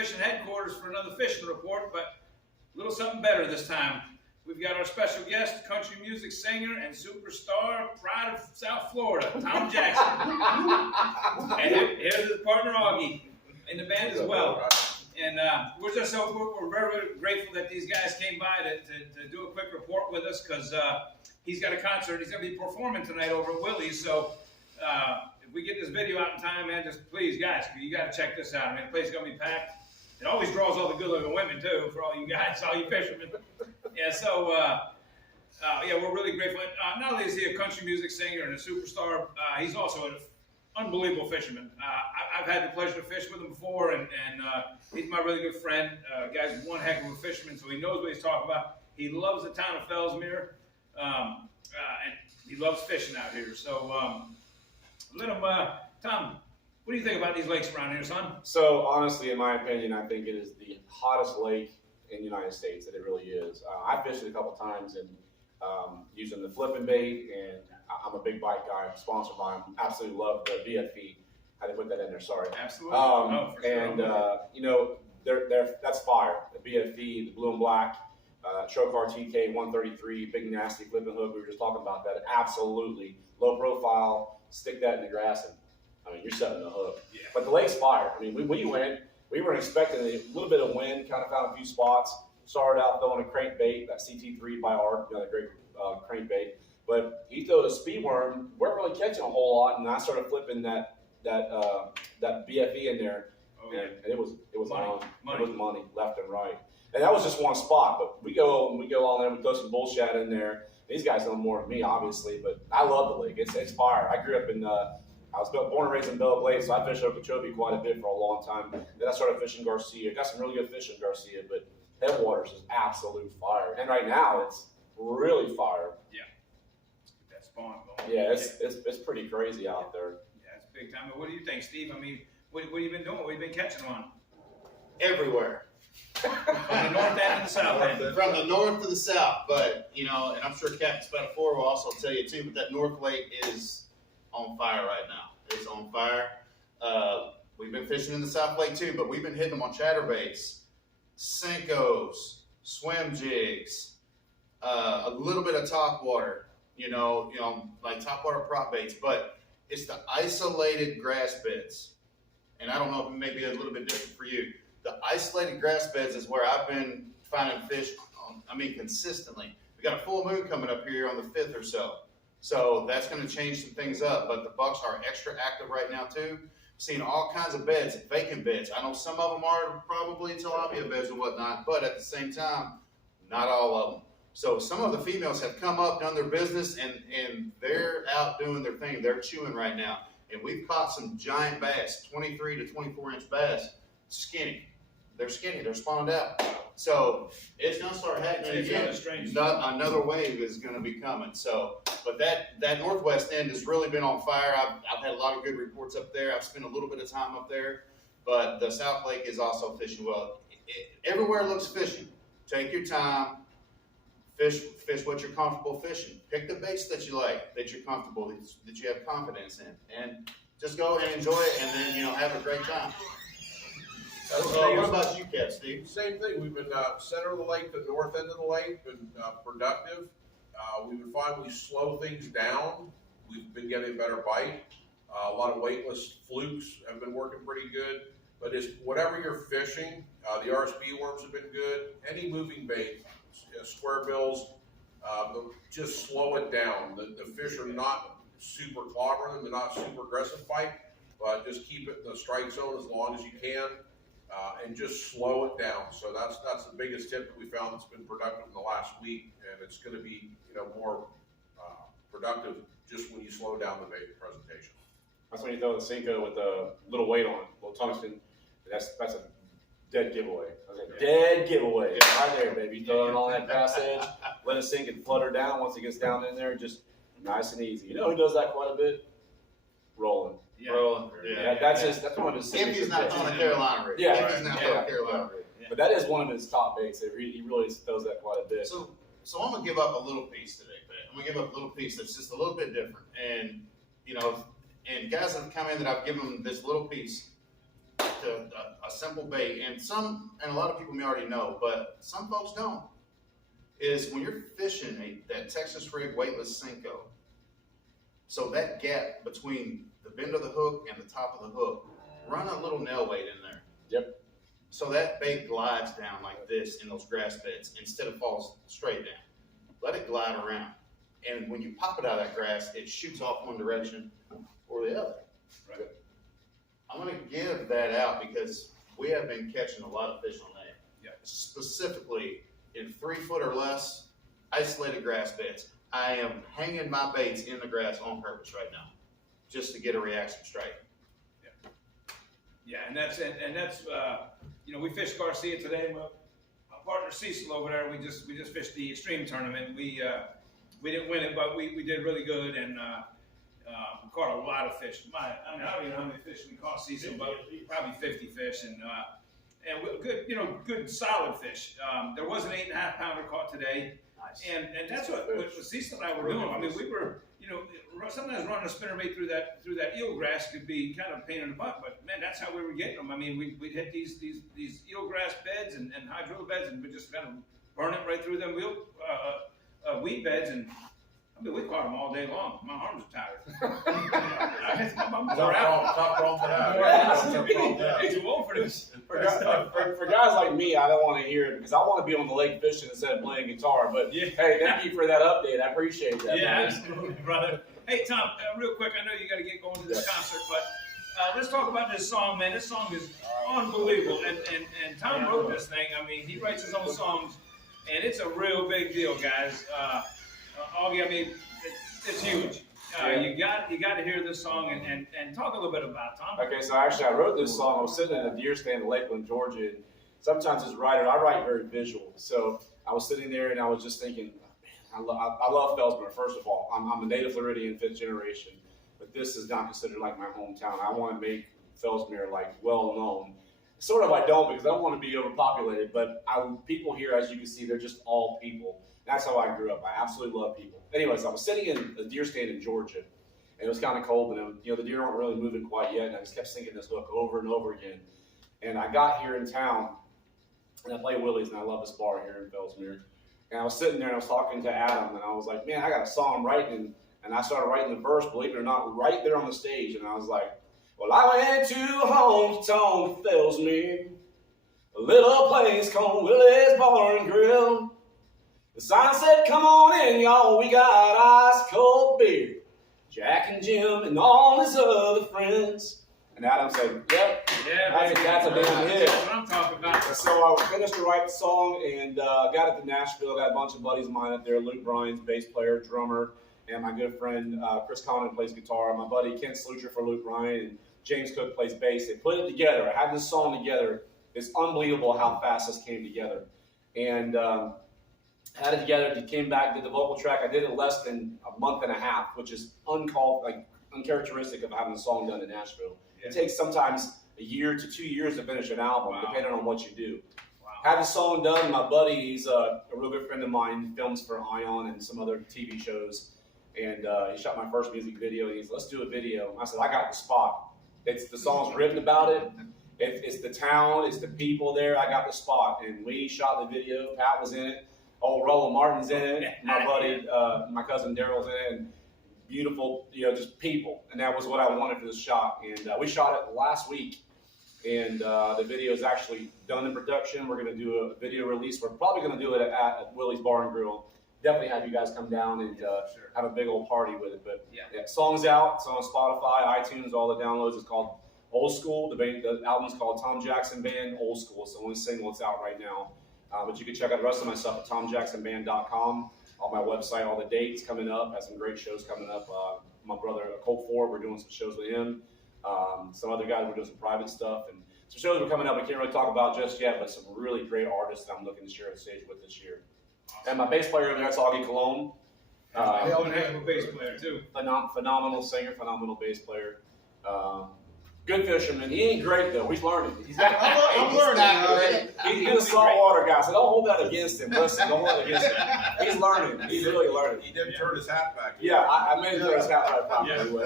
Fishing Headquarters for another fishing report, but a little something better this time. We've got our special guest, country music singer and superstar, pride of South Florida, Tom Jackson. And here's his partner, Augie, in the band as well. And we're very, very grateful that these guys came by to do a quick report with us, because he's got a concert. He's going to be performing tonight over at Willy's. So if we get this video out in time, man, just please, guys, you got to check this out. I mean, the place is going to be packed. It always draws all the good-looking women, too, for all you guys, all you fishermen. Yeah, so, yeah, we're really grateful. Not only is he a country music singer and a superstar, he's also an unbelievable fisherman. I've had the pleasure to fish with him before, and he's my really good friend. Guy's one heck of a fisherman, so he knows what he's talking about. He loves the town of Fellsmere, and he loves fishing out here. So, let him, Tom, what do you think about these lakes around here, son? So, honestly, in my opinion, I think it is the hottest lake in the United States, that it really is. I fished it a couple times and using the flipping bait, and I'm a big bite guy. I'm sponsored by them. Absolutely love the BFE. Had to put that in there. Sorry. Absolutely. No, for sure. And you know, that's fire. The BFE, the blue and black, Trokar TK 133, big nasty flipping hook. We were just talking about that. Absolutely low profile. Stick that in the grass, and I mean, you're setting the hook. Yeah. But the lake's fire. I mean, we went. We were expecting a little bit of wind. Kind of found a few spots. Started out throwing a crankbait, that CT3 by Art, another great crankbait. But he threw a speed worm. Weren't really catching a whole lot, and I started flipping that BFE in there, and it was money. It was money left and right. And that was just one spot. But we go on there. We throw some bullshit in there. These guys know more than me, obviously, but I love the lake. It's fire. I grew up in. I was born and raised in Bella Glade, so I fished Okeechobee quite a bit for a long time. Then I started fishing Garcia. Got some really good fish in Garcia, but Headwaters is absolute fire. And right now, it's really fire. Yeah. That spawn going. Yeah, it's pretty crazy out there. Yeah, it's big time. But what do you think, Steve? I mean, what have you been doing? What have you been catching on? Everywhere. From the north end to the south end. From the north to the south. But, you know, and I'm sure Captain Spatafor will also tell you too, but that North Lake is on fire right now. It's on fire. We've been fishing in the South Lake too, but we've been hitting them on chatterbaits, Senkos, swim jigs, a little bit of topwater, you know, like topwater prop baits, but it's the isolated grass beds. And I don't know if it may be a little bit different for you. The isolated grass beds is where I've been finding fish, consistently. We got a full moon coming up here on the 5th or so. So that's going to change some things up, but the bucks are extra active right now too. Seeing all kinds of beds, vacant beds. I know some of them are probably tilapia beds and whatnot, but at the same time, not all of them. So some of the females have come up, done their business, and they're out doing their thing. They're chewing right now. And we've caught some giant bass, 23 to 24 inch bass, skinny. They're skinny, they're spawned out. So it's gonna start happening again. Another wave is gonna be coming. So, but that northwest end has really been on fire. I've had a lot of good reports up there. I've spent a little bit of time up there, but the South Lake is also fishing well. Everywhere looks fishing. Take your time. Fish what you're comfortable fishing. Pick the baits that you like, that you're comfortable, that you have confidence in, and just go and enjoy it, and then have a great time. What about you, Cat, Steve? Same thing. We've been center of the lake, the north end of the lake, been productive. We would find we slow things down. We've been getting a better bite. A lot of weightless flukes have been working pretty good. But it's whatever you're fishing, the RSP worms have been good. Any moving bait, square bills, just slow it down. The fish are not super clobbering them. They're not super aggressive bite, but just keep it in the strike zone as long as you can. And just slow it down. So that's the biggest tip that we found that's been productive in the last week, and it's going to be more productive just when you slow down the bait presentation. That's when you throw the Senko with a little weight on it, little tungsten. That's a dead giveaway. Dead giveaway. Right there, baby. Throw it on that grass edge, let it sink and flutter down. Once it gets down in there, just nice and easy. You know who does that quite a bit? Rolling. Yeah. Rolling. Yeah. That's one of his. If he's not throwing a Carolina rig. Yeah. If he's not throwing a Carolina rig. But that is one of his top baits. He really throws that quite a bit. So I'm gonna give up a little piece today, but I'm gonna give up a little piece that's just a little bit different. And and guys have come in that I've given them this little piece. a simple bait, and a lot of people may already know, but some folks don't, is when you're fishing that Texas rig weightless Senko, so that gap between the bend of the hook and the top of the hook, run a little nail weight in there. Yep. So that bait glides down like this in those grass beds instead of falls straight down. Let it glide around. And when you pop it out of that grass, it shoots off one direction or the other. Right. I'm going to give that out because we have been catching a lot of fish on that. Yeah. Specifically in 3 foot or less, isolated grass beds. I am hanging my baits in the grass on purpose right now, just to get a reaction strike. Yeah, and that's you know, we fished Garcia today. My partner Cecil over there, we just fished the extreme tournament. We didn't win it, but we did really good, and we caught a lot of fish. I don't even know how many fish we caught, Cecil, but probably 50 fish, and good solid fish. There was an 8.5 pounder caught today. Nice. And that's what Cecil and I were doing. I mean, we were, sometimes running a spinnerbait through that eelgrass could be kind of a pain in the butt, but man, that's how we were getting them. I mean, we'd hit these eelgrass beds and hydrilla beds, and we just kind of burn it right through them weed beds, and I mean, we caught them all day long. My arms are tired. Stop wrong for that. Hey, too old for this. For guys like me, I don't want to hear it because I want to be on the lake fishing instead of playing guitar. But Yeah. hey, thank you for that update. I appreciate that. Yeah, man. absolutely, brother. Hey, Tom, real quick, I know you got to get going to this concert, but let's talk about this song, man. This song is unbelievable, and Tom wrote this thing. I mean, he writes his own songs, and it's a real big deal, guys. Augie, I mean, it's huge. You got to hear this song and talk a little bit about it, Tom. Okay, so actually I wrote this song. I was sitting in a deer stand in Lakeland, Georgia, and sometimes as a writer, I write very visual. So I was sitting there and I was just thinking, man, I love Felsmere, first of all. I'm a native Floridian, 5th generation, but this is not considered like my hometown. I want to make Felsmere like well known. Sort of I don't because I don't want to be overpopulated, but people here, as you can see, they're just all people. That's how I grew up. I absolutely love people. Anyways, I was sitting in a deer stand in Georgia, and it was kind of cold, and the deer weren't really moving quite yet, and I just kept sinking this hook over and over again. And I got here in town, and I play Willy's, and I love this bar here in Felsmere. And I was sitting there, and I was talking to Adam, and I was like, man, I got a song I'm writing, and I started writing the verse, believe it or not, right there on the stage, and I was like, well, I went to hometown Felsmere, a little place called Willy's Bar and Grill. The sign said, come on in, y'all, we got ice cold beer. Jack and Jim and all his other friends. And Adam said, yep, Yeah, that's a damn hit. That's what I'm talking about. So I finished to write the song and got it to Nashville. Got a bunch of buddies of mine up there. Luke Bryan's bass player, drummer, and my good friend Chris Conlon plays guitar. My buddy Ken Slucher for Luke Bryan, and James Cook plays bass. They put it together. I had this song together. It's unbelievable how fast this came together. And had it together, came back, did the vocal track. I did it less than a month and a half, which is uncharacteristic of having a song done in Nashville. Yeah. It takes sometimes a year to 2 years to finish an album, Wow. depending on what you do. Wow. Had the song done. My buddy, he's a real good friend of mine, films for Ion and some other TV shows, and he shot my first music video. And he's, let's do a video. I said, I got the spot. The song's written about it. It's the town, it's the people there. I got the spot, and we shot the video. Pat was in it. Old Roland Martin's in it. My buddy, my cousin Daryl's in it. And beautiful, just people. And that was what I wanted for this shot. And we shot it last week. And the video is actually done in production. We're going to do a video release. We're probably going to do it at Willy's Bar and Grill. Definitely have you guys come down and have a big old party with it. But yeah, song's out. It's on Spotify, iTunes, all the downloads. It's called Old School. The album's called Tom Jackson Band Old School. It's the only single that's out right now. But you can check out the rest of my stuff at tomjacksonband.com. On my website, all the dates coming up. Have some great shows coming up. My brother Colt Ford, we're doing some shows with him. Some other guys, we're doing some private stuff. And some shows are coming up I can't really talk about just yet, but some really great artists that I'm looking to share the stage with this year. And my bass player over there, that's Augie Cologne. One heck of a bass player, too. Phenomenal singer, phenomenal bass player. Good fisherman. He ain't great though. He's learning. I'm learning. He's a saltwater guy, so don't hold that against him. Listen, don't hold it against him. He's learning. He's really learning. He didn't turn his hat back. Yeah, I made him turn his hat right back anyway.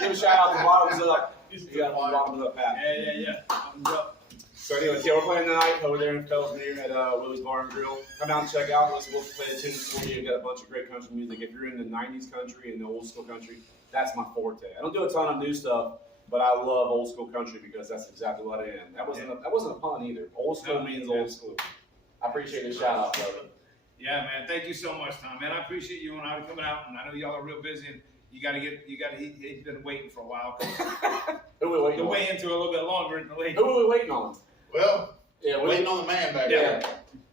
Give a shout out to Bottoms Up. You got Bottoms Up hat. Yeah. Bottoms up. So anyways, yeah, we're playing tonight over there in Fells Near at Willy's Bar and Grill. Come out and check out. We'll play a tune for you. We've got a bunch of great country music. If you're in the 90s country and the old school country, that's my forte. I don't do a ton of new stuff, but I love old school country because that's exactly what I am. That wasn't a pun either. Old school means old school. I appreciate the shout out, brother. Yeah, man. Thank you so much, Tom. Man, I appreciate you and I coming out, and I know y'all are real busy, and he's been waiting for a while. Who are we waiting The on? way into a little bit longer in the lake. Who are we waiting on? Well, Yeah, waiting on the man back Yeah. there.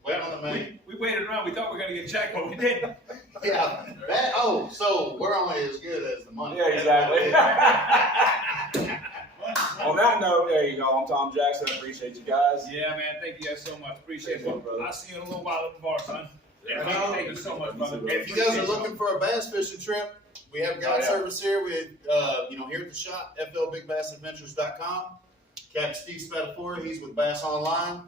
Waiting on the man. We waited around. We thought we were going to get checked, but we didn't. Yeah. So we're only as good as the money. Yeah, exactly. On that note, there you go. I'm Tom Jackson. I appreciate you guys. Yeah, man. Thank you guys so much. Appreciate Thank you, it. brother. I'll see you in a little while at the bar, son. Yeah, thank you so much, brother. If you guys are looking for a bass fishing trip, we have guide service here. We, here at the shop, flbigbasadventures.com. Captain Steve Spatafora, he's with Bass Online.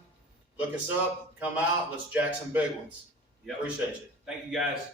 Look us up, come out, let's jack some big ones. Yep. Appreciate you. Thank you, guys.